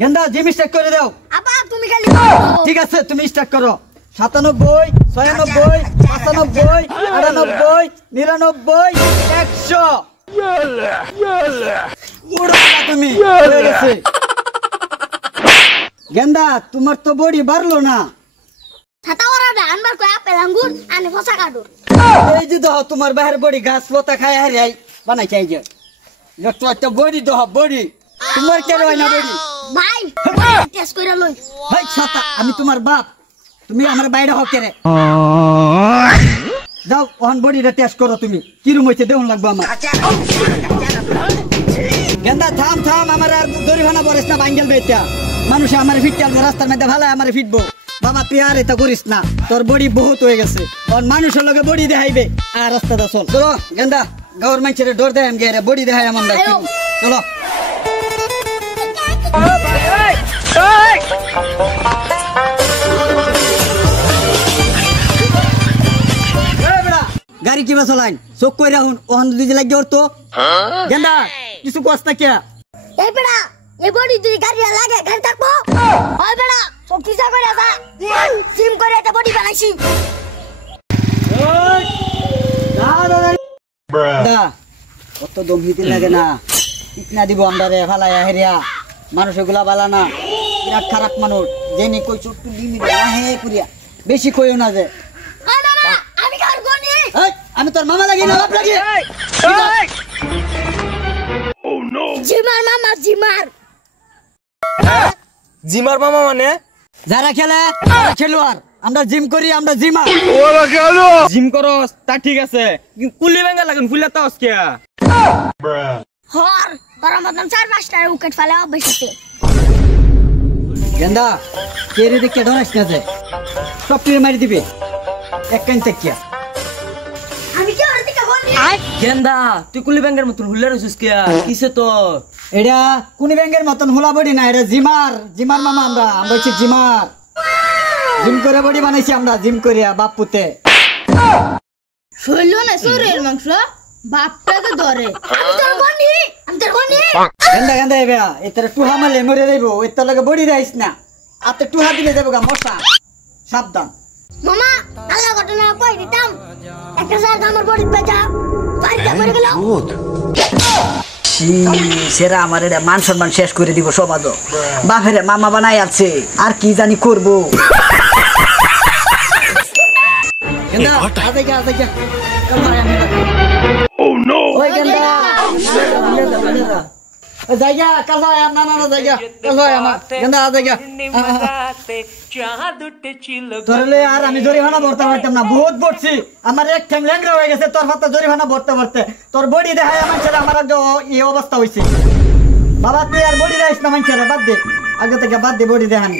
গেন্দা gym start করে দাও। আপা তুমি খালি ঠিক আছে তুমি স্টার্ট করো। 97 96 95 98 99 100 উড়া তুমি হয়ে গেছে। গেন্দা তোমার তো বডি বাড়লো না। ছাতা ওরা আনবার কই আপেল আঙ্গুর আনে ফসা কাটু। এই যে দাও তোমার বাহির বডি ঘাস লতা খায় হারে আই বানাই চাই যে যত একটা বডি দাও বডি তোমার কেন হয় না বডি ভাই টেস্ট কইরা লই। ভাই ছাতা আমি তোমার বাপ তুমি আমার বাইরে হও কেরে যাও অন বডিটা টেস্ট করো তুমি কি রুম হইছে দেউন লাগবে আমার। গেন্দা থাম থাম আমার আর দড়িভানা পড়িস না বাঙ্গেল বেটা মানুষে আমার ফিটতে আসবে রাস্তার মধ্যে ভালো আমার ফিটবো বাবা তুই আর এটা করিস না তোর বডি বহুত হয়ে গেছে আর মানুষের লগে বডি দেখাইবে আর রাস্তাটা চল চলো গেন্দা গভর্নমেন্টের ডর দেয় আমি গেরে বডি দেখাই আমার চলো গাড়ি কিবা চলাইন চোখ কই রাখুন ওখান দুই লাগে ওর তো গেন্দা কিছু কষ্ট কে এই বেড়া এই বডি তুই গাড়ি লাগে গাড়ি থাকবো ওই বেড়া সব কিছু করে যা সিম করে এটা বডি বানাইছি। দা কত দম হিতে লাগে না ইতনা দিব আমরা রে ফালায়া হেরিয়া মানুষ এগুলা বালা না বিরাট খারাপ মানুষ জেনি কই চুপ টু দিমি না হে পুরিয়া বেশি কইও না যে আমি কার গনি এই আমি তোর মামা লাগি না বাপ লাগি ও নো জিমার মামা জিমার জিমার মামা মানে যারা খেলে খেলোয়াড় আমরা জিম করি আমরা জিমার ওরা কেন জিম করস তা ঠিক আছে কুলি বেঙ্গা লাগুন ফুলে তো আজকে হর গরম মতন 4-5টা উইকেট ফেলে অবশ্যই। গেন্দা কেরি দেখে ডরাইস না যে সব টিরে মারি দিবে এক কান থেকে আমি কি ওর দিকে গনি গেন্দা তুই কুলি বেঙ্গের মতন হুলে রইছিস কে কিসে তো এটা কোনি ব্যাংকের মতন হোলা বডি না এটা জিমার জিমার মামা আমরা আমরা হচ্ছে জিমার জিম করে বডি বানাইছি আমরা জিম করিয়া বাপ পুতে শৈল না শরীরের মাংস বাপটাকে ধরে আমি তোর গনি গেন্দা গেন্দা এবা এতরে টুহা মারলে মরে যাইবো এত লাগে বডি রাইস না আতে টুহা দিলে যাবো গা মশা সাবধান মামা আল্লাহ ঘটনা কই দিতাম একটা সার আমার বডি বেজা বাড়িতে মরে গেল সেরা আমার এটা মান সম্মান শেষ করে দিব সমাজ বাপের মামা বানাই আছে আর কি জানি করবো আর আমি জরিমানা ভরতে পারতাম না বহুত ভরছি আমার এক ঠ্যাং ল্যাংরা হয়ে গেছে তোর হাতে জরিমানা ভরতে ভরতে তোর বডি দেখায় আমার ছেলে আমার এই অবস্থা হয়েছে বাবা তুই আর বডি দেখাইস না মানুষের বাদ দে আগে থেকে বাদ দে বডি দেখানি